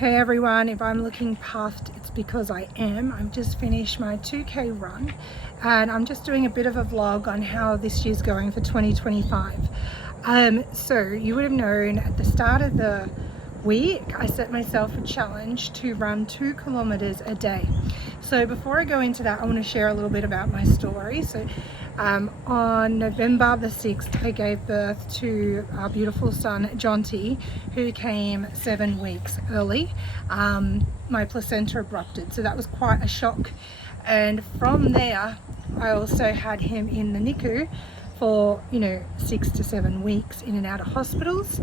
Hey everyone, if I'm looking puffed, it's because I am. I've just finished my 2K run and I'm just doing a bit of a vlog on how this year's going for 2025. So you would have known at the start of the week, I set myself a challenge to run 2 kilometers a day. So before I go into that, I want to share a little bit about my story. So on November the 6th, I gave birth to our beautiful son, Jonty, who came 7 weeks early. My placenta abrupted, so that was quite a shock. And from there, I also had him in the NICU for 6 to 7 weeks in and out of hospitals,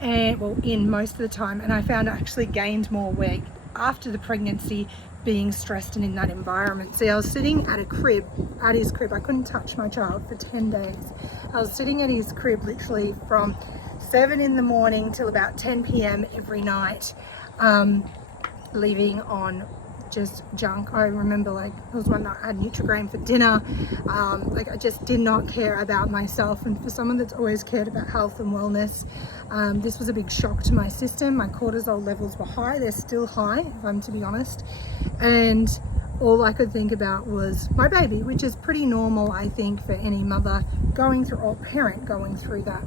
and well, in most of the time. And I found I actually gained more weight after the pregnancy, being stressed and in that environment. See, I was sitting at his crib. I couldn't touch my child for 10 days. I was sitting at his crib literally from 7 in the morning till about 10 p.m. every night, leaving on just junk. I remember there was one night I had Nutrigrain for dinner. I just did not care about myself, and for someone that's always cared about health and wellness, this was a big shock to my system. My cortisol levels were high. They're still high, if I'm to be honest, and all I could think about was my baby, which is pretty normal, I think, for any mother going through, or parent going through that.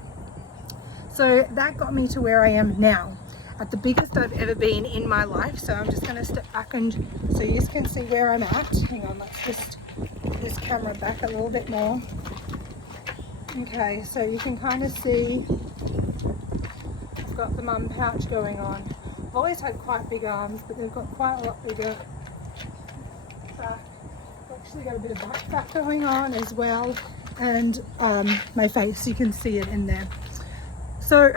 So that got me to where I am now, at the biggest I've ever been in my life. So I'm just going to step back and so you can see where I'm at. Hang on, let's just put this camera back a little bit more. Okay, so you can kind of see I've got the mum pouch going on. I've always had quite big arms, but they've got quite a lot bigger back. I've actually got a bit of back fat going on as well, and my face, you can see it in there. So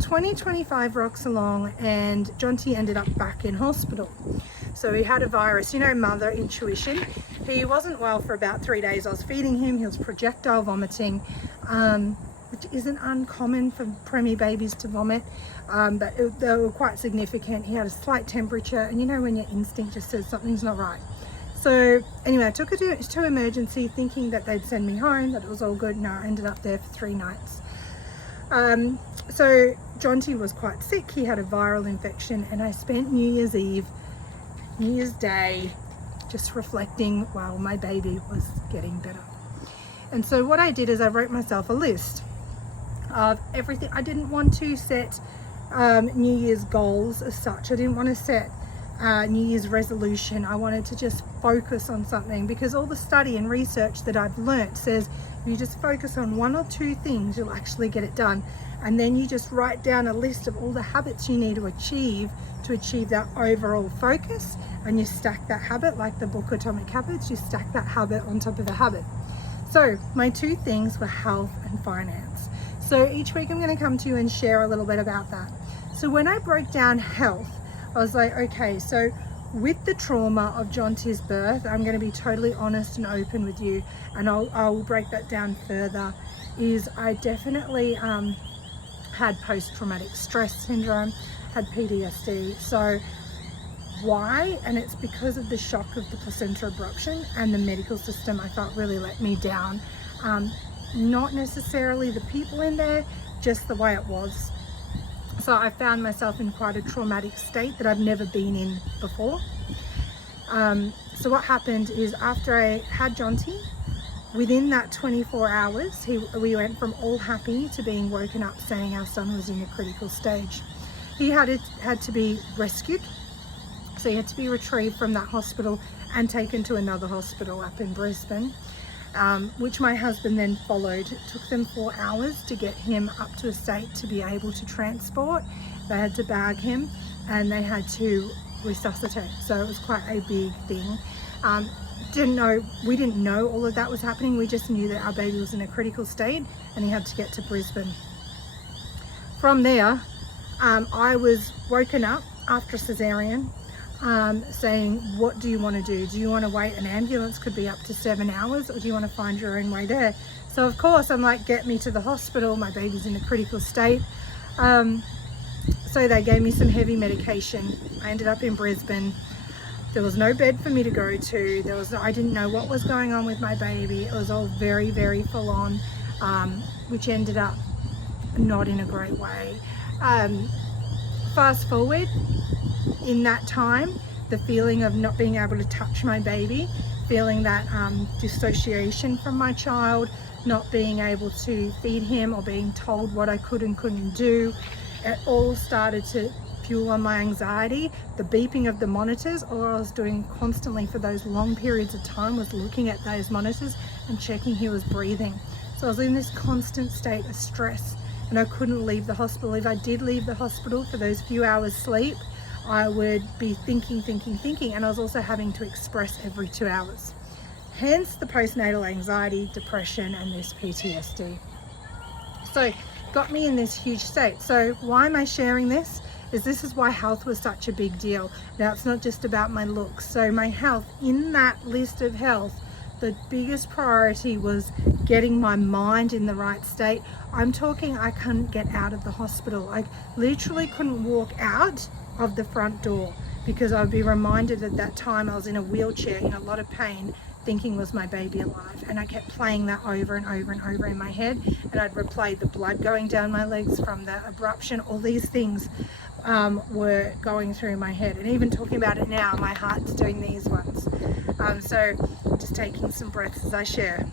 2025 rocks along and Jonty ended up back in hospital. So he had a virus, mother intuition. He wasn't well for about 3 days. I was feeding him, he was projectile vomiting, which isn't uncommon for preemie babies to vomit, but they were quite significant. He had a slight temperature, and when your instinct just says something's not right. So anyway, I took it to emergency thinking that they'd send me home, that it was all good. No, I ended up there for 3 nights. So Jonty was quite sick. He had a viral infection, and I spent New Year's Eve, New Year's Day, just reflecting while my baby was getting better. And so what I did is I wrote myself a list of everything. I didn't want to set New Year's goals as such. I didn't want to set New Year's resolution. I wanted to just focus on something, because all the study and research that I've learnt says if you just focus on 1 or 2 things, you'll actually get it done. And then you just write down a list of all the habits you need to achieve that overall focus, and you stack that habit, like the book Atomic Habits, you stack that habit on top of a habit. So my 2 things were health and finance. So each week I'm going to come to you and share a little bit about that. So when I broke down health, I was like, okay, so with the trauma of Jonty's birth, I'm going to be totally honest and open with you, and I'll break that down further, is I definitely had post-traumatic stress syndrome, had PTSD. So why? And it's because of the shock of the placenta abruption, and the medical system, I felt, really let me down. Not necessarily the people in there, just the way it was. So I found myself in quite a traumatic state that I've never been in before. So what happened is, after I had Jonty, within that 24 hours, we went from all happy to being woken up saying our son was in a critical stage. He had to be rescued. So he had to be retrieved from that hospital and taken to another hospital up in Brisbane, which my husband then followed. It took them 4 hours to get him up to a state to be able to transport. They had to bag him and they had to resuscitate. So it was quite a big thing. We didn't know all of that was happening. We just knew that our baby was in a critical state and he had to get to Brisbane. From there, I was woken up after cesarean, saying, what do you want to do? Do you want to wait? An ambulance could be up to 7 hours, or do you want to find your own way there? So of course I'm like, get me to the hospital, my baby's in a critical state. So they gave me some heavy medication. I ended up in Brisbane. There was no bed for me to go to. I didn't know what was going on with my baby. It was all very, very full on, which ended up not in a great way. Fast forward in that time, the feeling of not being able to touch my baby, feeling that dissociation from my child, not being able to feed him or being told what I could and couldn't do, it all started to fuel on my anxiety. The beeping of the monitors, all I was doing constantly for those long periods of time was looking at those monitors and checking he was breathing. So I was in this constant state of stress, and I couldn't leave the hospital. If I did leave the hospital for those few hours sleep, I would be thinking, and I was also having to express every 2 hours. Hence the postnatal anxiety, depression, and this PTSD. So got me in this huge state. So why am I sharing this? This is why health was such a big deal. Now, it's not just about my looks. So my health, in that list of health, the biggest priority was getting my mind in the right state. I'm talking I couldn't get out of the hospital. I literally couldn't walk out of the front door because I would be reminded at that time I was in a wheelchair in a lot of pain, thinking was my baby alive, and I kept playing that over and over and over in my head, and I'd replay the blood going down my legs from the abruption. All these things were going through my head, and even talking about it now, my heart's doing these ones. So just taking some breaths as I share.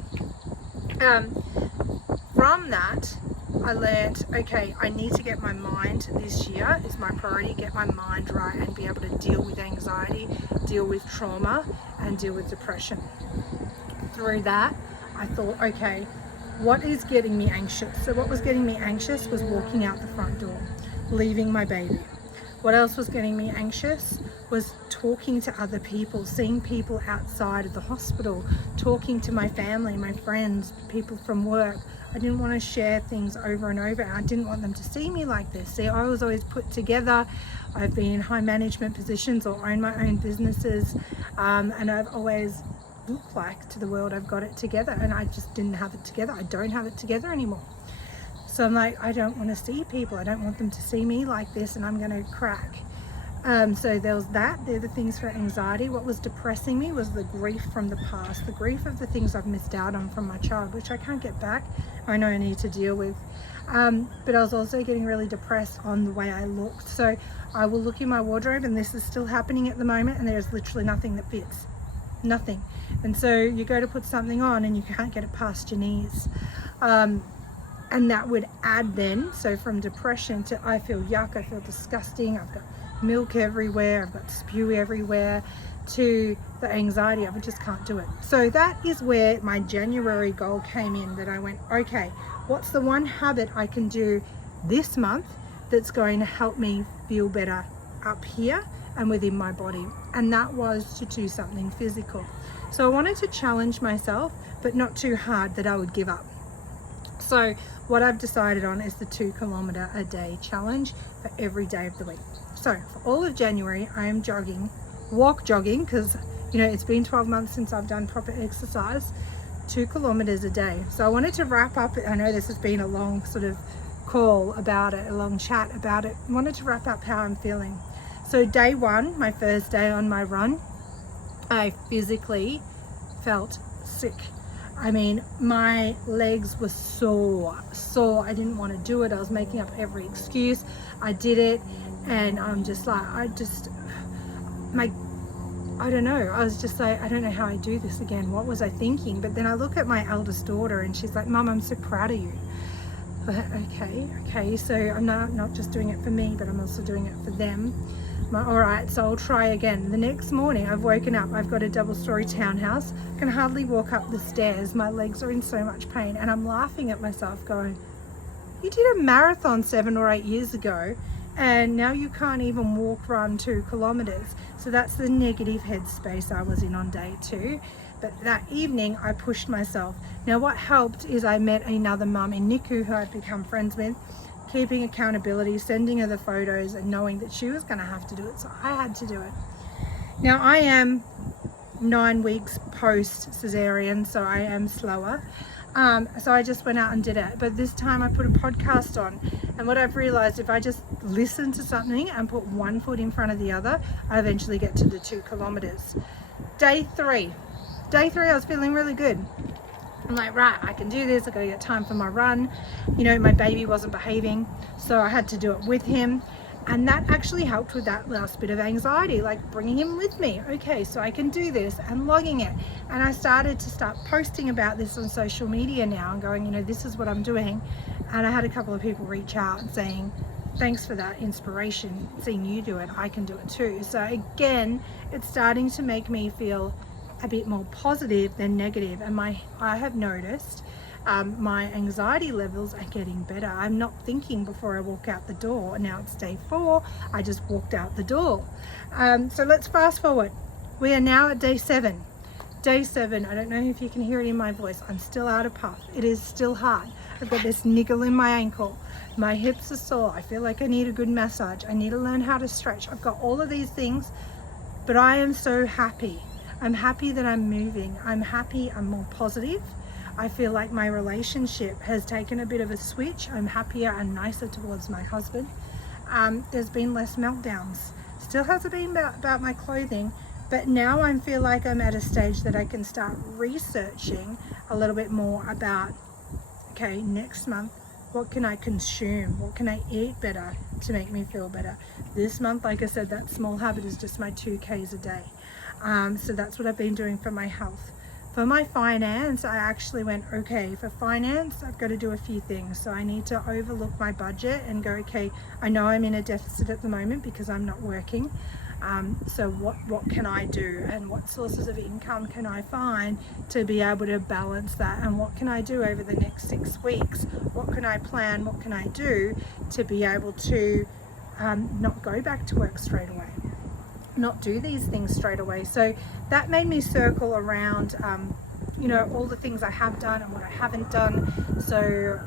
From that, I learned, okay, I need to get my mind this year is my priority, get my mind right and be able to deal with anxiety, deal with trauma, and deal with depression. Through that, I thought, okay, what is getting me anxious? So what was getting me anxious was walking out the front door, leaving my baby. What else was getting me anxious was talking to other people, seeing people outside of the hospital, talking to my family, my friends, people from work. I didn't want to share things over and over. I didn't want them to see me like this. See, I was always put together. I've been in high management positions or own my own businesses, and I've always looked like to the world I've got it together, and I just didn't have it together. I don't have it together anymore. So I'm like, I don't want to see people. I don't want them to see me like this, and I'm going to crack. So there was that. They're the things for anxiety. What was depressing me was the grief from the past, the grief of the things I've missed out on from my child, which I can't get back. I know I need to deal with. But I was also getting really depressed on the way I looked. So I will look in my wardrobe, and this is still happening at the moment, and there's literally nothing that fits. Nothing. And so you go to put something on and you can't get it past your knees. And that would add then, so from depression to I feel yuck, I feel disgusting, I've got milk everywhere, I've got spew everywhere, to the anxiety of I just can't do it. So that is where my January goal came in, that I went, okay, what's the one habit I can do this month that's going to help me feel better up here and within my body? And that was to do something physical. So I wanted to challenge myself, but not too hard that I would give up. So what I've decided on is the 2 kilometer a day challenge for every day of the week. So for all of January, I am walk jogging, because it's been 12 months since I've done proper exercise, 2 kilometers a day. So I wanted to wrap up, I know this has been a long sort of call about it, a long chat about it. I wanted to wrap up how I'm feeling. So day 1, my first day on my run, I physically felt sick. I mean, my legs were sore. I didn't want to do it. I was making up every excuse. I did it, and I'm just like, I don't know. I was just like, I don't know how I do this again. What was I thinking? But then I look at my eldest daughter, and she's like, Mum, I'm so proud of you. Okay. So I'm not just doing it for me, but I'm also doing it for them. All right, so I'll try again. The next morning I've woken up, I've got a double-story townhouse, I can hardly walk up the stairs, my legs are in so much pain, and I'm laughing at myself going, you did a marathon 7 or 8 years ago, and now you can't even run 2 kilometers. So that's the negative headspace I was in on day 2. But that evening I pushed myself. Now what helped is I met another mum in NICU who I've become friends with, keeping accountability, sending her the photos, and knowing that she was going to have to do it, so I had to do it. Now I am 9 weeks post cesarean, so I am slower. So I just went out and did it, but this time I put a podcast on, and what I've realized, if I just listen to something and put one foot in front of the other, I eventually get to the 2 kilometers. Day 3 I was feeling really good. I'm like, right, I can do this. I gotta get time for my run. My baby wasn't behaving, so I had to do it with him. And that actually helped with that last bit of anxiety, like bringing him with me. Okay, so I can do this, and logging it. And I started to start posting about this on social media now and going, you know, this is what I'm doing. And I had a couple of people reach out and saying, thanks for that inspiration, seeing you do it, I can do it too. So again, it's starting to make me feel a bit more positive than negative. And I have noticed my anxiety levels are getting better. I'm not thinking before I walk out the door. Now it's day 4, I just walked out the door. So let's fast forward. We are now at day 7. Day 7, I don't know if you can hear it in my voice, I'm still out of puff. It is still hard. I've got this niggle in my ankle. My hips are sore. I feel like I need a good massage. I need to learn how to stretch. I've got all of these things, but I am so happy. I'm happy that I'm moving. I'm happy, I'm more positive. I feel like my relationship has taken a bit of a switch. I'm happier and nicer towards my husband. There's been less meltdowns. Still hasn't been about my clothing, but now I feel like I'm at a stage that I can start researching a little bit more about, okay, next month, what can I consume? What can I eat better to make me feel better? This month, like I said, that small habit is just my 2Ks a day. So that's what I've been doing for my health. For my finance, I actually went, okay, for finance, I've got to do a few things. So I need to overlook my budget and go, okay, I know I'm in a deficit at the moment because I'm not working. So what can I do, and what sources of income can I find to be able to balance that, and what can I do over the next 6 weeks? What can I plan? What can I do to be able to not go back to work straight away? Not do these things straight away. So that made me circle around you know, all the things I have done and what I haven't done. So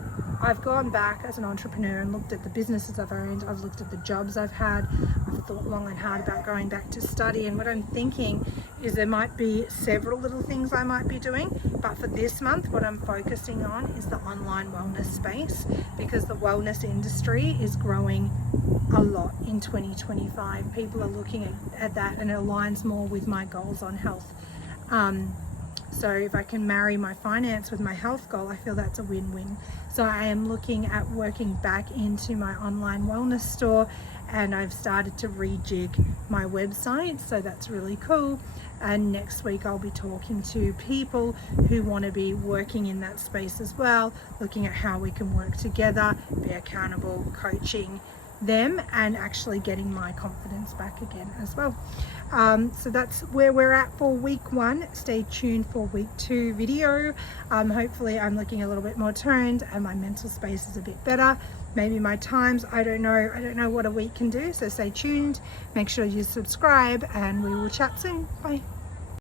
I've gone back as an entrepreneur and looked at the businesses I've owned. I've looked at the jobs I've had. I've thought long and hard about going back to study, and what I'm thinking is there might be several little things I might be doing, but for this month what I'm focusing on is the online wellness space, because the wellness industry is growing a lot in 2025. People are looking at that, and it aligns more with my goals on health. So if I can marry my finance with my health goal, I feel that's a win-win. So I am looking at working back into my online wellness store, and I've started to rejig my website, so that's really cool. And next week I'll be talking to people who want to be working in that space as well, looking at how we can work together, be accountable, coaching them, and actually getting my confidence back again as well. So that's where we're at for week 1. Stay tuned for week 2 video. Hopefully I'm looking a little bit more toned and my mental space is a bit better. Maybe my times, I don't know what a week can do. So stay tuned, make sure you subscribe, and we will chat soon. Bye.